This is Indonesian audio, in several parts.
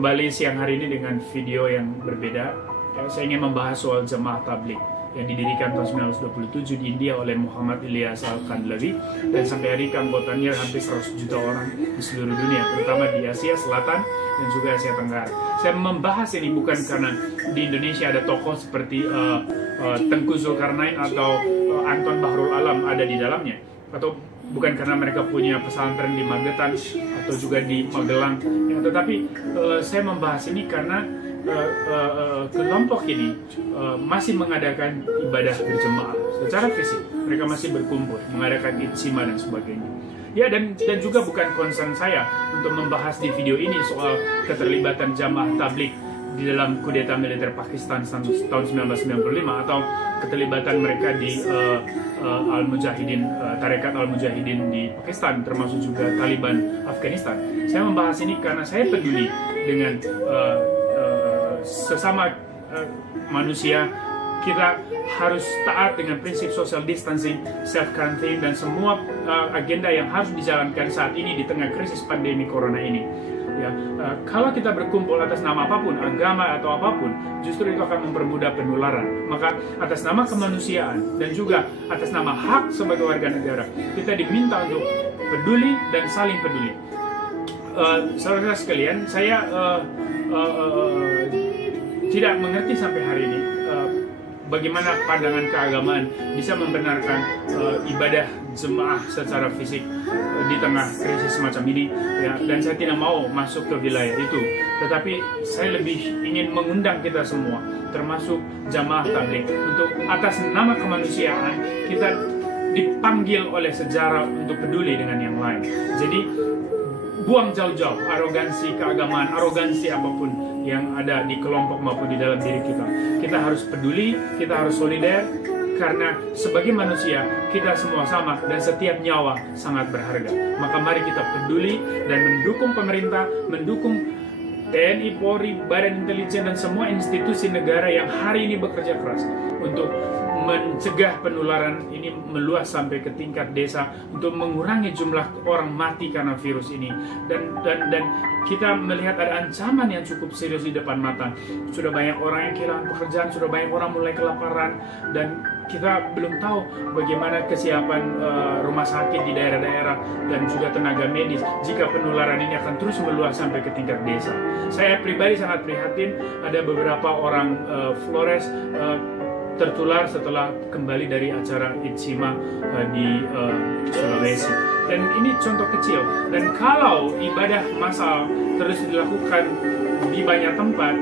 Kembali siang hari ini dengan video yang berbeda. Saya ingin membahas soal jemaah tabligh yang didirikan tahun 1927 di India oleh Muhammad Ilyas Al-Kandhlawi, dan sampai hari keanggotaannya hampir 100 juta orang di seluruh dunia, terutama di Asia Selatan dan juga Asia Tenggara. Saya membahas ini bukan karena di Indonesia ada tokoh seperti Tengku Zulkarnain atau Anton Bahrul Alam ada di dalamnya, atau bukan karena mereka punya pesantren di Magetan atau juga di Magelang, ya, tetapi saya membahas ini karena kelompok ini masih mengadakan ibadah berjemaah secara fisik. Mereka masih berkumpul, mengadakan ijtima dan sebagainya. Ya, dan juga bukan concern saya untuk membahas di video ini soal keterlibatan jamaah tabligh di dalam kudeta militer Pakistan tahun 1995 atau keterlibatan mereka di Al-Mujahidin, Tarekat Al-Mujahidin di Pakistan, termasuk juga Taliban Afghanistan. Saya membahas ini karena saya peduli dengan sesama manusia. Kita harus taat dengan prinsip social distancing, self-quarantine, dan semua agenda yang harus dijalankan saat ini di tengah krisis pandemi corona ini. Ya, kalau kita berkumpul atas nama apapun, agama atau apapun, justru itu akan mempermudah penularan. Maka atas nama kemanusiaan dan juga atas nama hak sebagai warga negara, kita diminta untuk peduli dan saling peduli. Saudara sekalian, saya tidak mengerti sampai hari ini bagaimana pandangan keagamaan bisa membenarkan ibadah jemaah secara fisik di tengah krisis semacam ini, ya, dan saya tidak mau masuk ke wilayah itu. Tetapi saya lebih ingin mengundang kita semua, termasuk jamaah tabligh, untuk atas nama kemanusiaan kita dipanggil oleh sejarah untuk peduli dengan yang lain. Jadi buang jauh-jauh arogansi keagamaan, arogansi apapun yang ada di kelompok maupun di dalam diri kita. Kita harus peduli, kita harus solider, karena sebagai manusia kita semua sama dan setiap nyawa sangat berharga. Maka mari kita peduli dan mendukung pemerintah, mendukung TNI, Polri, Badan Intelijen, dan semua institusi negara yang hari ini bekerja keras untuk mencegah penularan ini meluas sampai ke tingkat desa, untuk mengurangi jumlah orang mati karena virus ini. Dan kita melihat ada ancaman yang cukup serius di depan mata. Sudah banyak orang yang kehilangan pekerjaan, sudah banyak orang mulai kelaparan, dan kita belum tahu bagaimana kesiapan rumah sakit di daerah-daerah dan juga tenaga medis jika penularan ini akan terus meluas sampai ke tingkat desa. Saya pribadi sangat prihatin, ada beberapa orang Flores tertular setelah kembali dari acara ijtima di Sulawesi. Dan ini contoh kecil. Dan kalau ibadah massal terus dilakukan di banyak tempat,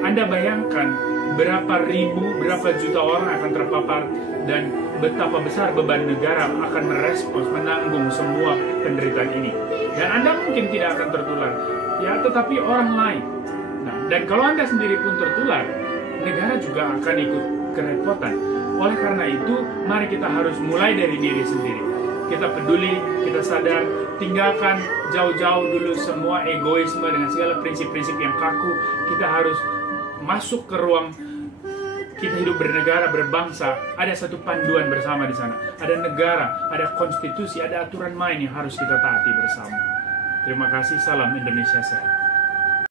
Anda bayangkan berapa ribu, berapa juta orang akan terpapar, dan betapa besar beban negara akan merespons, menanggung semua penderitaan ini. Dan Anda mungkin tidak akan tertular, ya, tetapi orang lain. Nah, dan kalau Anda sendiri pun tertular, negara juga akan ikut kerepotan. Oleh karena itu, mari kita harus mulai dari diri sendiri. Kita peduli, kita sadar, tinggalkan jauh-jauh dulu semua egoisme dengan segala prinsip-prinsip yang kaku. Kita harus masuk ke ruang kita hidup bernegara, berbangsa. Ada satu panduan bersama di sana. Ada negara, ada konstitusi, ada aturan main yang harus kita taati bersama. Terima kasih, salam Indonesia sehat.